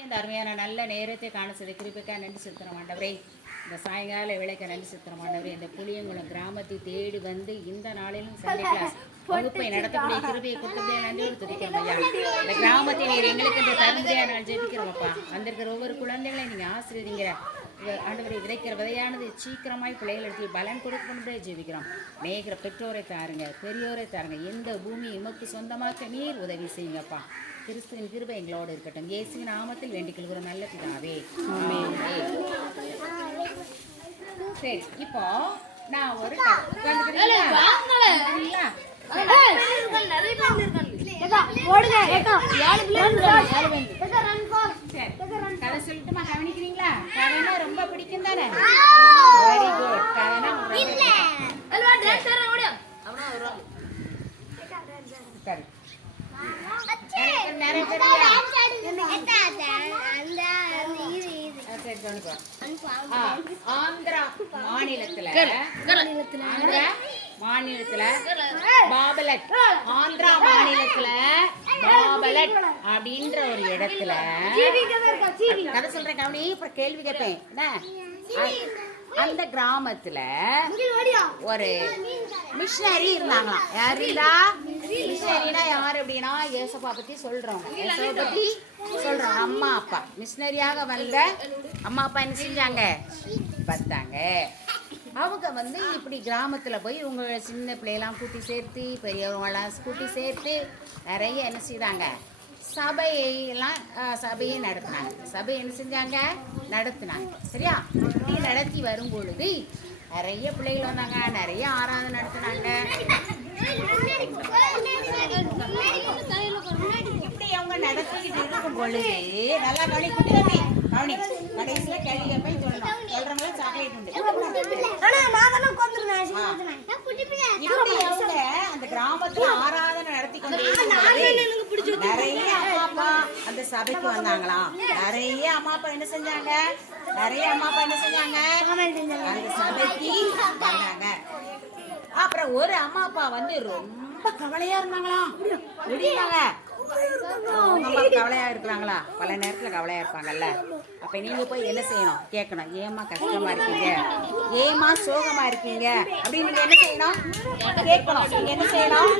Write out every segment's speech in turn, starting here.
இந்த அருமையான நல்ல நேரத்தை காண செய்த கிருபிக்கா நன்றி செலுத்துகிறோம் ஆண்டவரே. இந்த சாயங்கால விளக்க நன்றி செலுத்துகிறோம் ஆண்டவரே. இந்த புளியங்குளம் கிராமத்தை தேடி வந்து இந்த நாளிலும் சண்டே கிளாஸ் வகுப்பை நடத்தக்கூடிய கிருபியை கொடுத்ததே நன்றியோடு துதிக்கிறோம் ஐயா. இந்த கிராமத்தை நீர் எங்களுக்கு இந்த தருந்தையா நான் ஜெபிக்கிறோம்ப்பா வந்திருக்கிற ஒவ்வொரு குழந்தைகளையும் நீங்கள் ஆசிரியங்கிற ஆண்டவரை விதைக்கிற விதையானது சீக்கிரமாய் பிள்ளைகள் இடத்தில் பலன் கொடுக்கணுன்றே ஜெபிக்கிறோம் மேய்கிற பெற்றோரை தாருங்க பெரியோரை தாருங்க எந்த பூமி எமக்கு சொந்தமாக்க நீர் உதவி செய்யுங்கப்பா கிறிஸ்துவின் கிருபை எங்களோடு இருக்கட்டும் இயேசுவின் நாமத்தில் வேண்டிக் கொள்கிற நல்ல பிதாவே ஆமென். சரி இப்போ நான் ஒரு கதை- உட்கார்ந்துக்கிறீங்களா? உட்கார்ந்துக்கிறீங்களா? சரி. கதை சொல்லட்டுமா கவனிக்கிறீங்களா? கதைனா ரொம்ப பிடிக்கும் தானே? வெரி குட் ஆந்திரா மாநிலத்துல ஆந்திரா மாநிலத்துல பாபலட் ஆந்திரா மாநிலத்துல பாபலட் அப்படின்ற ஒரு இடத்துல கதை சொல்றேன் கவனி இப்ப கேள்வி கேட்பேன். அந்த கிராமத்துல ஒரு மிஷினரி இருந்தாங்களாம். யார் இருந்தா மிஷினரினா யார் அப்படின்னா ஏசப்பா பத்தி சொல்றோம். ஏசப்பா பத்தி சொல்றோம். அம்மா அப்பா. மிஷினரியாக வந்த அம்மா அப்பா என்ன செஞ்சாங்க? பார்த்தாங்க அவங்க வந்து இப்படி கிராமத்தில் போய் இவங்க சின்ன பிள்ளையெல்லாம் கூட்டி சேர்த்து பெரியவங்களாம் கூட்டி சேர்த்து நிறைய என்ன செய்தாங்க சபையெல்லாம் சபையை நடத்தினாங்க. சபை என்ன செஞ்சாங்க? நடத்தினாங்க. சரியா? இப்படி நடத்தி வரும் பொழுது நிறைய பிள்ளைகள் வந்தாங்க. நிறைய ஆராதனை நடத்தினாங்க. இப்படி அவங்க நடத்திக்கிட்டு இருக்கும் பொழுது நல்லா கவனி கவனி கடைசியில கேள்வி கேட்பேன் சொல்லணும். சொல்றவங்கள சாக்லேட் உண்டு. இப்படி அவங்க அந்த கிராமத்துல ஆராதனை நடத்தி கொண்டு நிறைய அம்மா அப்பா அந்த சபைக்கு வந்தாங்களாம் நிறைய அம்மா அப்பா என்ன செஞ்சாங்க? நிறைய அம்மா அப்பா என்ன செஞ்சாங்க? அந்த சபைக்கு வந்தாங்க. அப்புறம் ஒரு அம்மா அப்பா வந்து ரொம்ப கவலையா இருந்தாங்களாம். முடியுமாங்க அவங்க அம்மா கவலையா இருக்கிறாங்களா? பல நேரத்துல கவலையா இருப்பாங்கல்ல. அப்ப நீங்க போய் என்ன செய்யணும்? கேட்கணும். ஏமா கஷ்டமா இருக்கீங்க? ஏமா சோகமா இருக்கீங்க? அப்படின்னு என்ன செய்யணும்? கேட்கணும். என்ன செய்யணும்?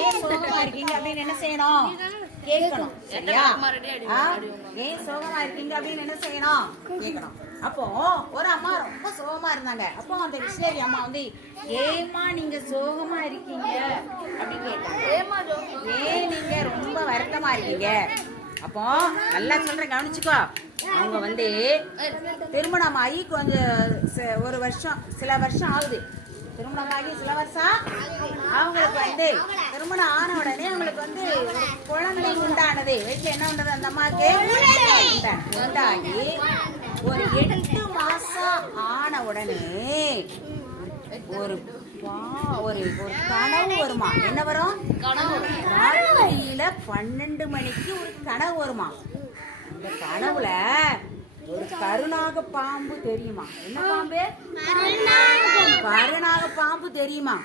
ஏன் சோகமா இருக்கீங்க? அப்படின்னு என்ன செய்யணும்? கேட்கணும். சரியா? ஏன் சோகமா இருக்கீங்க? அப்படின்னு என்ன செய்யணும்? கேட்கணும். அப்போ ஒரு அம்மா ரொம்ப சோகமா இருந்தாங்க. அப்போ அந்த மிஷினரி அம்மா வந்து ஏமா நீங்க சோகமா இருக்கீங்க? அப்படின்னு கேட்டாங்க. ஏன் நீங்க ரொம்ப வருத்தமா இருக்கீங்க. அப்போ நல்லா சொல்றேன் கவனிச்சுக்கோ. அவங்க வந்து திருமணம் ஆகி கொஞ்சம் ஒரு வருஷம் சில வருஷம் ஆகுது. திருமணமாகி சில வருஷம் அவங்களுக்கு வந்து திருமணம் ஆன உடனே அவங்களுக்கு வந்து குழந்தை உண்டானது. வீட்டுல என்ன உண்டது அந்த அம்மாவுக்கு? உண்டா- உண்டாகி. ஒரு எட்டு மாசம் ஆன உடனே ஒரு பா- ஒரு ஒரு கனவு வருமா? என்ன வரும்? ராத்திரியில பன்னெண்டு மணிக்கு ஒரு கனவு வருமா? அந்த கனவுல ஒரு கருணாக பாம்பு தெரியுமா? என்ன பாம்பு? கருணாக பாம்பு தெரியுமா?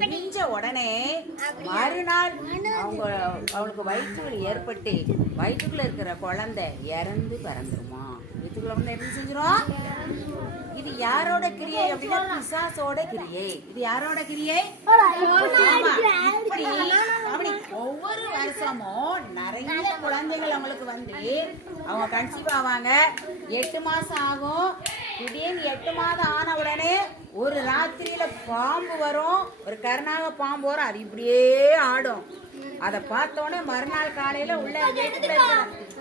தெரிஞ்ச உடனே மறுநாள் அவங்க அவளுக்கு வயிற்றுகள் ஏற்பட்டு வயிற்றுக்குள்ள இருக்கிற குழந்தை இறந்து பிறந்துருமா? இதுக்குள்ள வந்து எப்படி செஞ்சிடும் இது யாரோட கிரியை அப்படின்னா பிசாசோட கிரியை. இது யாரோட கிரியை? இப்படி அப்படி ஒவ்வொரு வருஷமும் நிறைய குழந்தைகள் அவங்களுக்கு வந்து அவங்க கன்சீவ் ஆவாங்க. எட்டு மாசம் ஆகும். திடீர்னு எட்டு மாதம் ஆன உடனே ஒரு ராத்திரியில பாம்பு வரும். ஒரு கருணாக பாம்பு வரும். அது இப்படியே ஆடும். அதை பார்த்தோன்னே மறுநாள் காலையில உள்ள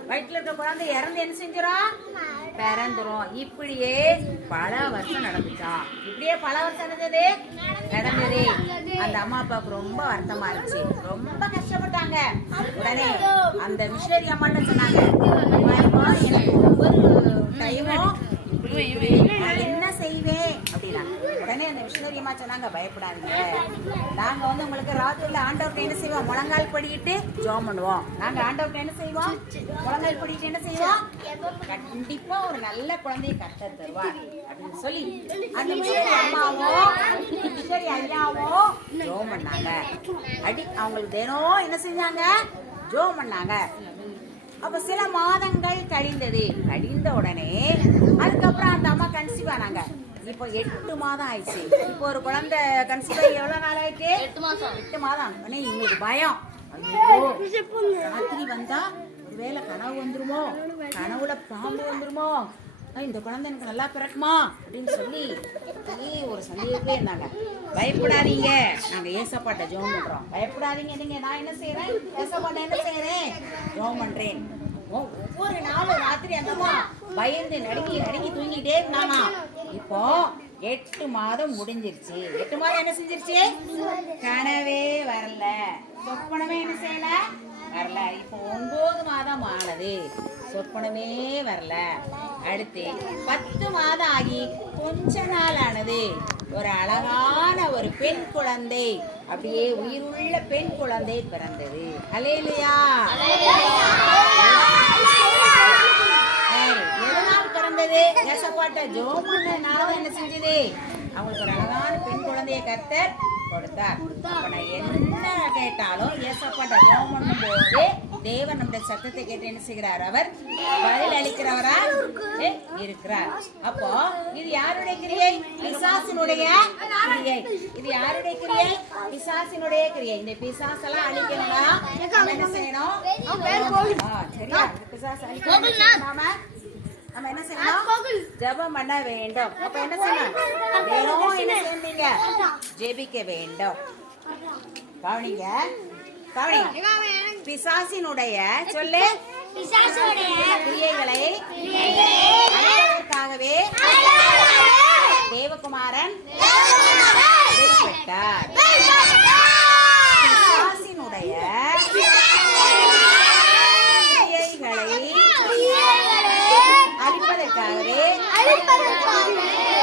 வயிற்றுல இருக்க குழந்தை இறந்து என்ன செஞ்சிடும் பிறந்துரும். இப்படியே பல வருஷம் நடந்துச்சான் இப்படியே பல வருஷம் நடந்தது? நடந்தது. அந்த அம்மா அப்பாவுக்கு ரொம்ப வருத்தமா இருந்துச்சு. ரொம்ப கஷ்டப்பட்டாங்க. உடனே அந்த மிஷினரி அம்மாட்ட சொன்னாங்க "அம்மா, எனக்கு ஒவ்வொரு டைமும் என்ன செய்வேன். அப்படின்னா உடனே அந்த மிஷினரி சொன்னாங்க பயப்படாதீங்க. நாங்க வந்து உங்களுக்கு ராத்திரில ஆண்டவர்கிட்ட என்ன செய்வோம்? முழங்கால் படிக்கிட்டு ஜோம் பண்ணுவோம். நாங்க ஆண்டவர்கிட்ட என்ன செய்வோம்? முழங்கால் படிக்கிட்டு என்ன செய்வோம்? கண்டிப்பா ஒரு நல்ல குழந்தையை கத்த தருவார். அப்படின்னு சொல்லி அந்த மிஷினரி அம்மாவோ மிஷினரி ஐயாவோ ஜோம் பண்ணாங்க. அடி அவங்களுக்கு தினம் என்ன செஞ்சாங்க? ஜோம் பண்ணாங்க. அப்ப சில மாதங்கள் கழிந்தது. கழிந்த உடனே அதுக்கப்புறம் அந்த அம்மா கன்சீவ் ஆனாங்க. இப்போ எட்டு மாதம் ஆயிடுச்சு. இப்போ ஒரு குழந்தை கன்சீவ் ஆகி எவ்வளவு நாள் ஆயிட்டு? எட்டு மாசம் எட்டு மாதம். உடனே இவங்களுக்கு பயம். ராத்திரி வந்தா ஒருவேளை கனவு வந்துருமோ? கனவுல பாம்பு வந்துருமோ? இந்த குழந்தை எனக்கு நல்லா பிறக்குமா? அப்படின்னு சொல்லி ஒரே ஒரு சந்தேகத்திலே இருந்தாங்க. பயப்படாதீங்க. நாங்க ஏசப்பாட்ட ஜெபம் பண்றோம். பயப்படாதீங்க. நீங்க நான் என்ன செய்யறேன் ஏசப்பாட்ட என்ன செய்யறேன் ஜெபம் பண்றேன். ஒவ்வொரு நாளும் ராத்திரி அந்தம்மா பயந்து நடுங்கி நடுங்கி தூங்கிட்டே இருந்தானா? இப்போ எட்டு மாதம் முடிஞ்சிருச்சு. எட்டு மாதம் என்ன செஞ்சிருச்சு? கனவே வரல. சொப்பனமே என்ன செய்யல? வரல. இப்போ ஒன்பது மாதம் ஆனது. சொப்பனமே வரல. அடுத்து பத்து மாதம் ஆகி கொஞ்ச நாள் ஆனது. ஒரு அழகான ஒரு பெண் குழந்தை. அப்படியே உயிருள்ள பெண் குழந்தை பிறந்தது. அலையிலையா எதனால் பிறந்தது ஏசப்பாட்ட ஜோம் பண்ணனால என்ன செஞ்சது? அவங்களுக்கு ஒரு அழகான பெண் குழந்தையை கர்த்தர் கொடுத்தார். அப்ப நான் என்ன கேட்டாலும் ஏசப்பாட்ட ஜோம் பண்ணும்போது தேவன் நம்முடைய சத்தத்தை கேட்டு என்ன செய்கிறார்? அவர் பதில் அளிக்கிறவரா இருக்கிறார். அப்போ இது யாருடைய கிரியை? பிசாசினுடைய கிரியை. இது யாருடைய கிரியை? பிசாசினுடைய கிரியை. இந்த பிசாசெல்லாம் அழிக்கணும்னா நம்ம என்ன செய்யணும்? சரியா. அழிக்கணும்னா நாம நம்ம என்ன செய்யணும்? ஜெபம் பண்ண வேண்டும். அப்ப என்ன செய்யணும்? என்ன செய்வீங்க ஜெபிக்க வேண்டும். கவனிங்க. கவனிங்க. பிசாசினுடைய சொல்லு. கிரியைகளை தேவகுமாரன் வெளிப்பட்டார் பிசாசினுடைய கிரியைகளை அழிப்பதற்காகவே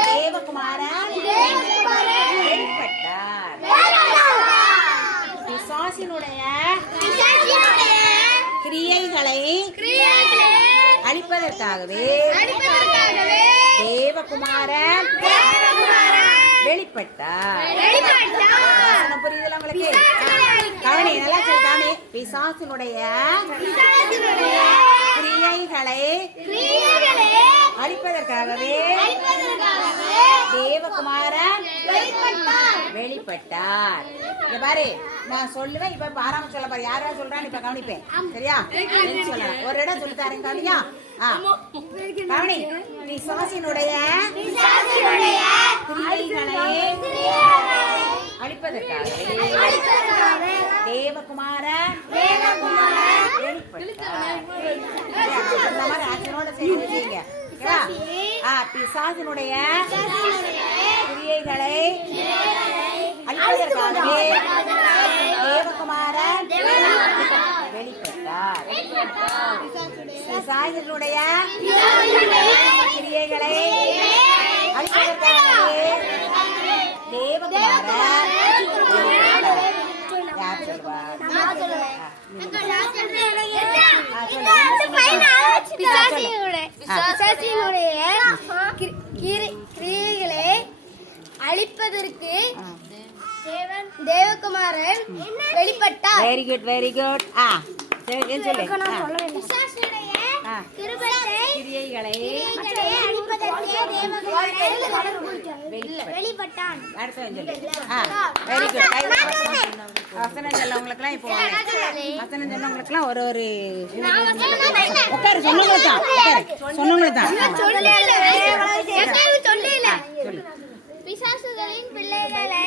தேவகுமாரன் வெளிப்பட்டார் பிசாசினுடைய கிரியைகளை அழிப்பதற்காகவே தேவகுமாரன் வெளிப்பட்டார். புரியுதுல உங்களுக்கு? கவனி நல்லா சொல்லு கவனி பிசாசினுடைய கிரியைகளை அழிப்பதற்காகவே தேவகுமாரன் வெளிப்பட்டார். இங்க பாரு நான் சொல்லுவேன் இப்ப ஆறாம சொல்ல பாரு. யார் யார் சொல்றான்னு இப்ப கவனிப்பேன். சரியா? சொல்லலாம் ஒரு இடம் சொல்லி தரேன். கவனியா. கவனி பிசாசினுடைய சரியா? ஆ, பிசாசினுடைய கிரியைகளை அழிப்பதற்காகவே தேவகுமாரன் வெளிப்பட்டார் பிசாசினுடைய கிரியைகளை அழிப்பதற்காகவே தேவகுமாரன் வெளிப்பட்டார். யார் சொல்லுவா பிசாசினுடைய கிரி- கிரி- கிரியைகளை அழிப்பதற்கு தேவகுமாரன் வெளிப்பட்டார் வெரி குட் வெரி குட் ஆ. சொல்லு ஆ. பிசாசுடைய ஆ. கிருபத்தை கிரியைகளை வெளிப்பட்டான். வெரி குட் வசனம் சொல்லவங்களுக்குலாம் இப்போ. வசனம் சொல்லவங்களுக்குலாம் ஒரு ஒரு உட்காரு சொன்னவங்களுக்கு தான். தான். பிசாசுகளின் பிள்ளைகளை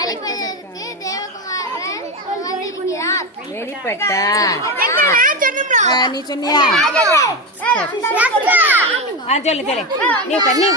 அழிப்பதற்கு தேவகுமாரன் வந்திருக்கிறார் வெளிப்பட்டார் ஆ, நீ சொன்னியா சொல்லு சொல்லு நீ நீ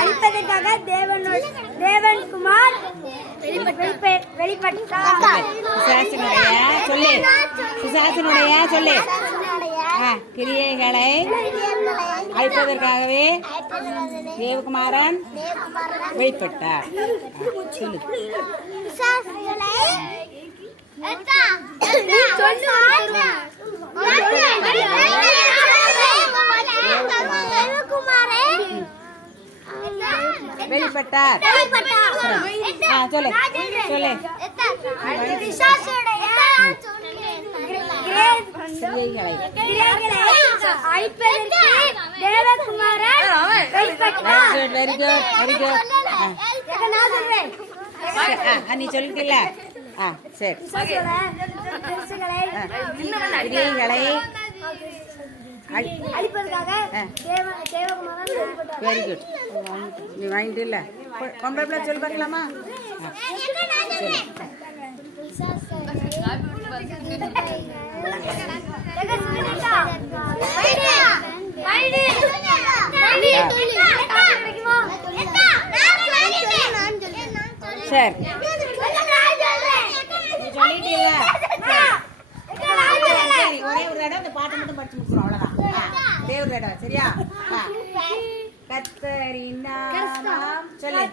அழிப்பதற்காக தேவனோட தேவன்குமார் வெளிப்ப- வெளிப்பட்டார். பிசாசினுடைய சொல்லு. பிசாசினுடைய சொல்லு. ஆ, கிரியைகளை அழிப்பதற்காகவே தேவகுமாரன் வெளிப்பட்டார். சொல்லு. வெளிப்பட்டார். சொல்லு. சொல்லு. வெரி குட் வெரி குட் நீ சொல்லிட்டில்ல ஆ சரி. கிரியைகளை அழி- அழிப்பதற்காக ஆ. தேவ தேவகுமாரன் வெளிப்பட்டார் வெரி குட் நீ வாங்கிட்டு இல்ல. பொம்பளை பிள்ளை சொல்லி பார்க்கலாமா சரி ஒரே ஒரு இடம் இந்த பாட்டு மட்டும் படிச்சு முடிச்சிடும் அவ்வளவுதான். இடம் சரியா. கத்தரின் சொல்லு.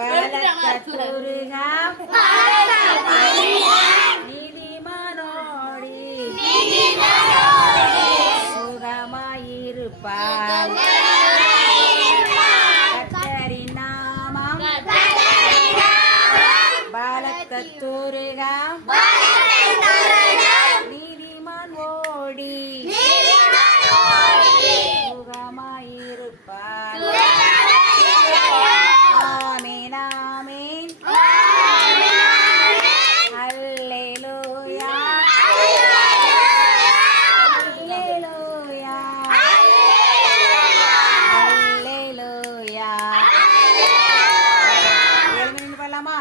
பலக்கத்துருகம் நீதிமானோடி. சுகமாயிருப்பார் கத்தரின் நாமம் பலக்கத்துருகம் நீதிமான் ஓடி சுகமாயிருப்பார் ஆமீன் ஆமீன் அல்லேலூயா அல்லேலூயா அல்லேலூயா எழுந்து நின்று பாடலாமா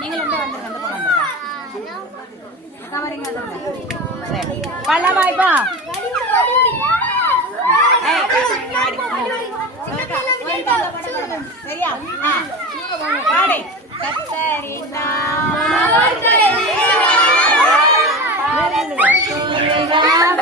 நீங்கள் வந்து வந்துருங்க அந்த பக்கம் வந்துருங்க அக்கா வரீங்க வந்துருங்க சரி பாடலாமா இப்போ ஏய், பாடு. அக்கா, ஒரு பாடு, பாடு, பாடு, பாடு. சரியா ஆ. பாடு கத்தரின் நீதிமான்